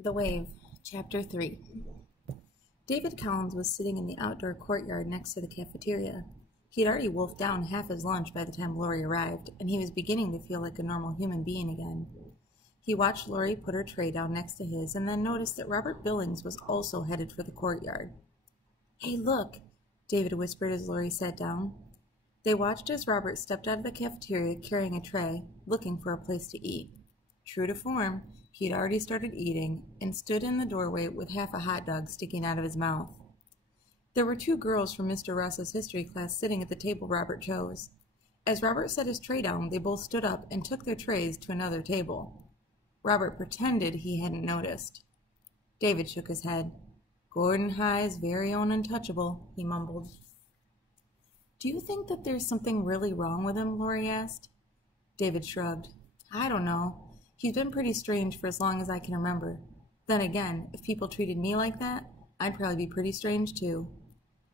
The Wave, Chapter 3. David Collins was sitting in the outdoor courtyard next to the cafeteria. He had already wolfed down half his lunch by the time Lori arrived, and he was beginning to feel like a normal human being again. He watched Lori put her tray down next to his and then noticed that Robert Billings was also headed for the courtyard. "Hey, look," David whispered as Lori sat down. They watched as Robert stepped out of the cafeteria carrying a tray, looking for a place to eat. True to form, he had already started eating and stood in the doorway with half a hot dog sticking out of his mouth. There were two girls from Mr. Ross's history class sitting at the table Robert chose. As Robert set his tray down, they both stood up and took their trays to another table. Robert pretended he hadn't noticed. David shook his head. "Gordon High's very own untouchable," he mumbled. "Do you think that there's something really wrong with him?" Lori asked. David shrugged. "I don't know. He's been pretty strange for as long as I can remember. Then again, if people treated me like that, I'd probably be pretty strange too.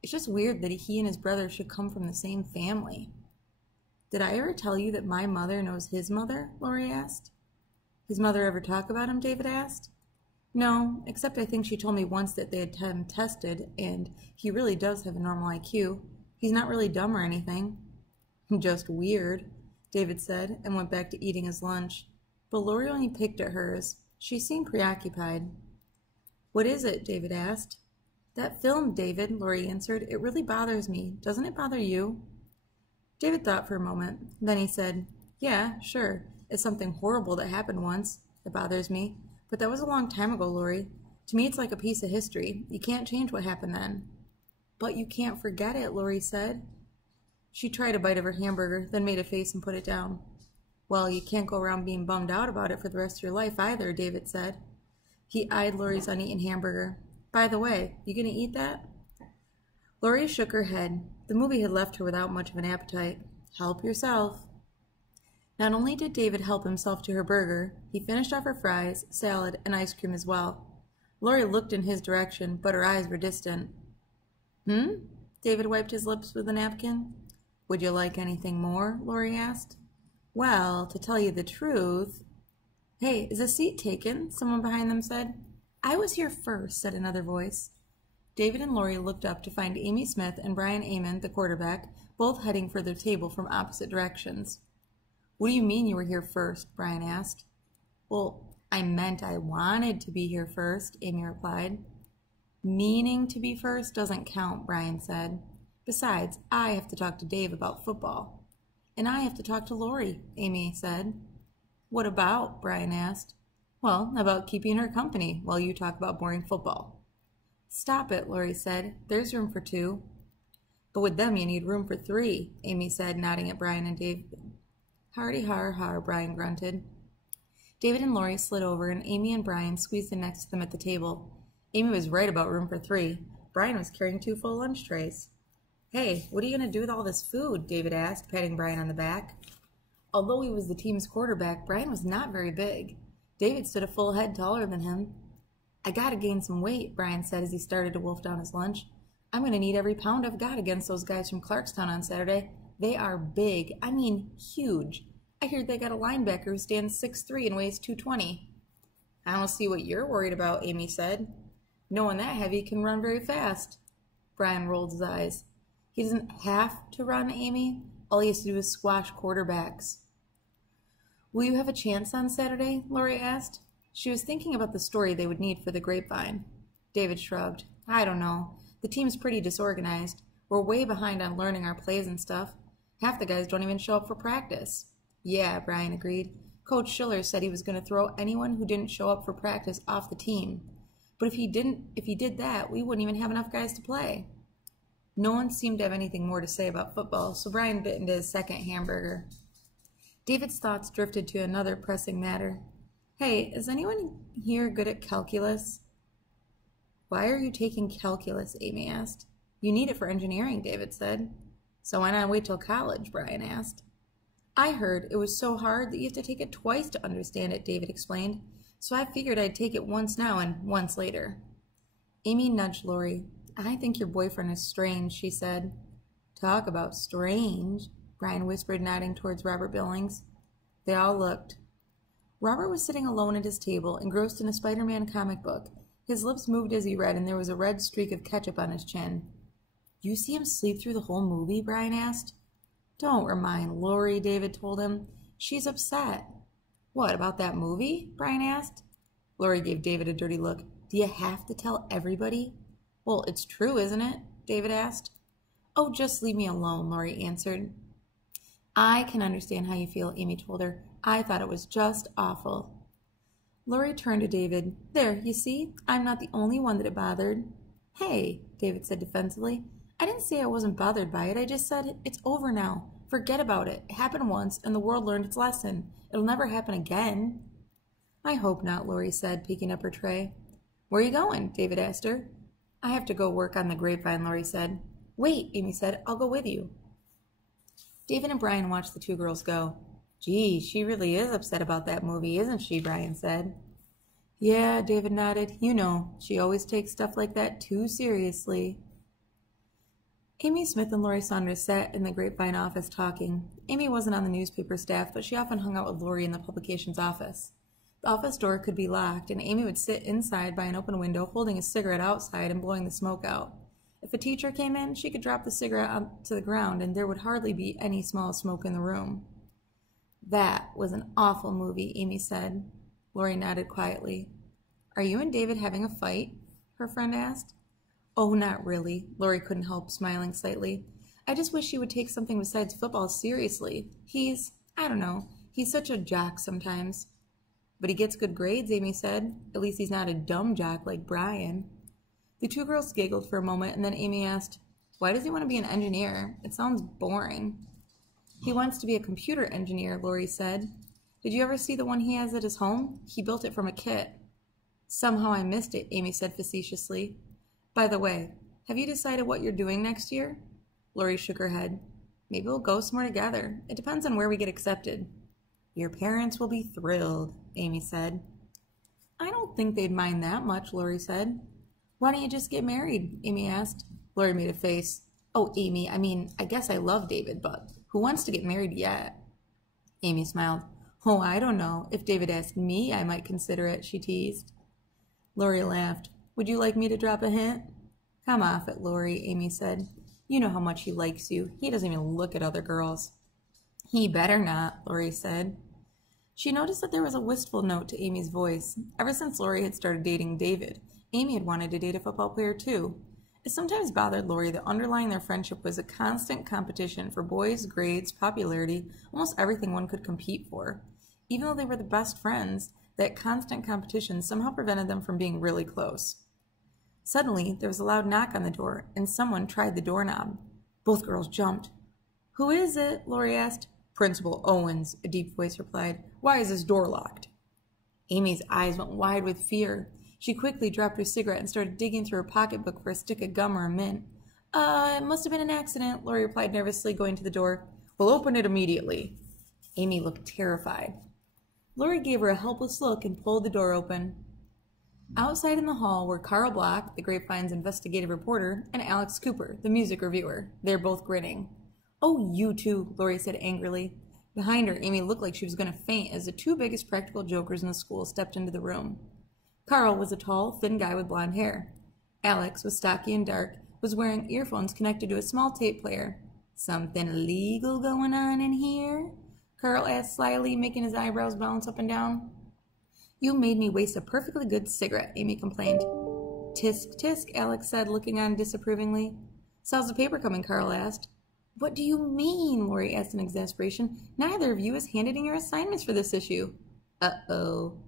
It's just weird that he and his brother should come from the same family." "Did I ever tell you that my mother knows his mother?" Lori asked. "His mother ever talk about him?" David asked. "No, except I think she told me once that they had him tested, and he really does have a normal IQ. He's not really dumb or anything." "Just weird," David said, and went back to eating his lunch. But Lori only picked at hers. She seemed preoccupied. "What is it?" David asked. "That film, David," Lori answered. "It really bothers me. Doesn't it bother you?" David thought for a moment. Then he said, "Yeah, sure. It's something horrible that happened once. It bothers me. But that was a long time ago, Lori. To me, it's like a piece of history. You can't change what happened then." "But you can't forget it," Lori said. She tried a bite of her hamburger, then made a face and put it down. "Well, you can't go around being bummed out about it for the rest of your life either," David said. He eyed Lori's uneaten hamburger. "By the way, you gonna eat that?" Lori shook her head. The movie had left her without much of an appetite. "Help yourself." Not only did David help himself to her burger, he finished off her fries, salad, and ice cream as well. Lori looked in his direction, but her eyes were distant. David wiped his lips with a napkin. "Would you like anything more?" Lori asked. "Well, to tell you the truth—" "Hey, is a seat taken?" someone behind them said. "I was here first," said another voice. David and Lori looked up to find Amy Smith and Brian Amon, the quarterback, both heading for their table from opposite directions. "What do you mean you were here first?" Brian asked. "Well, I meant I wanted to be here first," Amy replied. "Meaning to be first doesn't count," Brian said. "Besides, I have to talk to Dave about football." "And I have to talk to Lori," Amy said. "What about?" Brian asked. "Well, about keeping her company while you talk about boring football." "Stop it," Lori said. "There's room for two." "But with them you need room for three," Amy said, nodding at Brian and Dave. "Hardy har har," Brian grunted. David and Lori slid over, and Amy and Brian squeezed in next to them at the table. Amy was right about room for three. Brian was carrying two full lunch trays. "Hey, what are you going to do with all this food?" David asked, patting Brian on the back. Although he was the team's quarterback, Brian was not very big. David stood a full head taller than him. "I gotta gain some weight," Brian said as he started to wolf down his lunch. "I'm going to need every pound I've got against those guys from Clarkstown on Saturday. They are big. I mean huge. I hear they got a linebacker who stands 6'3" and weighs 220. "I don't see what you're worried about," Amy said. "No one that heavy can run very fast." Brian rolled his eyes. "He doesn't have to run, Amy. All he has to do is squash quarterbacks." "Will you have a chance on Saturday?" Lori asked. She was thinking about the story they would need for the grapevine. David shrugged. "I don't know. The team's pretty disorganized. We're way behind on learning our plays and stuff. Half the guys don't even show up for practice." "Yeah," Brian agreed. "Coach Schiller said he was going to throw anyone who didn't show up for practice off the team. But if he did that, we wouldn't even have enough guys to play." No one seemed to have anything more to say about football, so Brian bit into his second hamburger. David's thoughts drifted to another pressing matter. "Hey, is anyone here good at calculus?" "Why are you taking calculus?" Amy asked. "You need it for engineering," David said. "So why not wait till college?" Brian asked. "I heard it was so hard that you have to take it twice to understand it," David explained. "So I figured I'd take it once now and once later." Amy nudged Lori. "I think your boyfriend is strange," she said. "Talk about strange," Brian whispered, nodding towards Robert Billings. They all looked. Robert was sitting alone at his table, engrossed in a Spider-Man comic book. His lips moved as he read, and there was a red streak of ketchup on his chin. You see him sleep through the whole movie? Brian asked. Don't remind Lori, David told him. She's upset. What, about that movie? Brian asked. Lori gave David a dirty look. Do you have to tell everybody? Well, it's true, isn't it? David asked. Oh, just leave me alone, Lori answered. I can understand how you feel, Amy told her. I thought it was just awful. Lori turned to David. There, you see? I'm not the only one that it bothered. Hey, David said defensively. I didn't say I wasn't bothered by it. I just said it's over now. Forget about it. It happened once, and the world learned its lesson. It'll never happen again. I hope not, Lori said, picking up her tray. Where are you going? David asked her. I have to go work on the grapevine, Lori said. Wait, Amy said. I'll go with you. David and Brian watched the two girls go. Gee, she really is upset about that movie, isn't she? Brian said. Yeah, David nodded. You know, she always takes stuff like that too seriously. Amy Smith and Lori Saunders sat in the grapevine office talking. Amy wasn't on the newspaper staff, but she often hung out with Lori in the publications office. The office door could be locked, and Amy would sit inside by an open window holding a cigarette outside and blowing the smoke out. If a teacher came in, she could drop the cigarette onto the ground, and there would hardly be any smell of smoke in the room. That was an awful movie, Amy said. Lori nodded quietly. Are you and David having a fight? Her friend asked. Oh, not really. Lori couldn't help smiling slightly. I just wish he would take something besides football seriously. I don't know, he's such a jock sometimes. But he gets good grades, Amy said. At least he's not a dumb jock like Brian. The two girls giggled for a moment, and then Amy asked, Why does he want to be an engineer? It sounds boring. He wants to be a computer engineer, Lori said. Did you ever see the one he has at his home? He built it from a kit. Somehow I missed it, Amy said facetiously. By the way, have you decided what you're doing next year? Lori shook her head. Maybe we'll go somewhere together. It depends on where we get accepted. Your parents will be thrilled, Amy said. I don't think they'd mind that much, Lori said. Why don't you just get married? Amy asked. Lori made a face. Oh, Amy, I guess I love David, but who wants to get married yet? Amy smiled. Oh, I don't know. If David asked me, I might consider it, she teased. Lori laughed. Would you like me to drop a hint? Come off it, Lori, Amy said. You know how much he likes you. He doesn't even look at other girls. He better not, Lori said. She noticed that there was a wistful note to Amy's voice. Ever since Lori had started dating David, Amy had wanted to date a football player too. It sometimes bothered Lori that underlying their friendship was a constant competition for boys, grades, popularity, almost everything one could compete for. Even though they were the best friends, that constant competition somehow prevented them from being really close. Suddenly, there was a loud knock on the door, and someone tried the doorknob. Both girls jumped. Who is it? Lori asked. Principal Owens, a deep voice replied. Why is this door locked? Amy's eyes went wide with fear. She quickly dropped her cigarette and started digging through her pocketbook for a stick of gum or a mint. It must have been an accident, Lori replied nervously, going to the door. We'll open it immediately. Amy looked terrified. Lori gave her a helpless look and pulled the door open. Outside in the hall were Carl Block, the Grapevine's investigative reporter, and Alex Cooper, the music reviewer. They were both grinning. Oh, you two, Lori said angrily. Behind her, Amy looked like she was going to faint as the two biggest practical jokers in the school stepped into the room. Carl was a tall, thin guy with blonde hair. Alex was stocky and dark, was wearing earphones connected to a small tape player. Something illegal going on in here? Carl asked slyly, making his eyebrows bounce up and down. You made me waste a perfectly good cigarette, Amy complained. Tisk, tisk, Alex said, looking on disapprovingly. So how's the paper coming? Carl asked. What do you mean? Lori asked in exasperation. Neither of you has handed in your assignments for this issue. Uh-oh.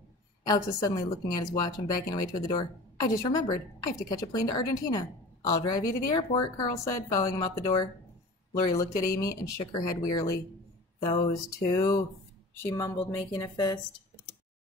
Alex was suddenly looking at his watch and backing away toward the door. I just remembered. I have to catch a plane to Argentina. I'll drive you to the airport, Carl said, following him out the door. Lori looked at Amy and shook her head wearily. Those two, she mumbled, making a fist.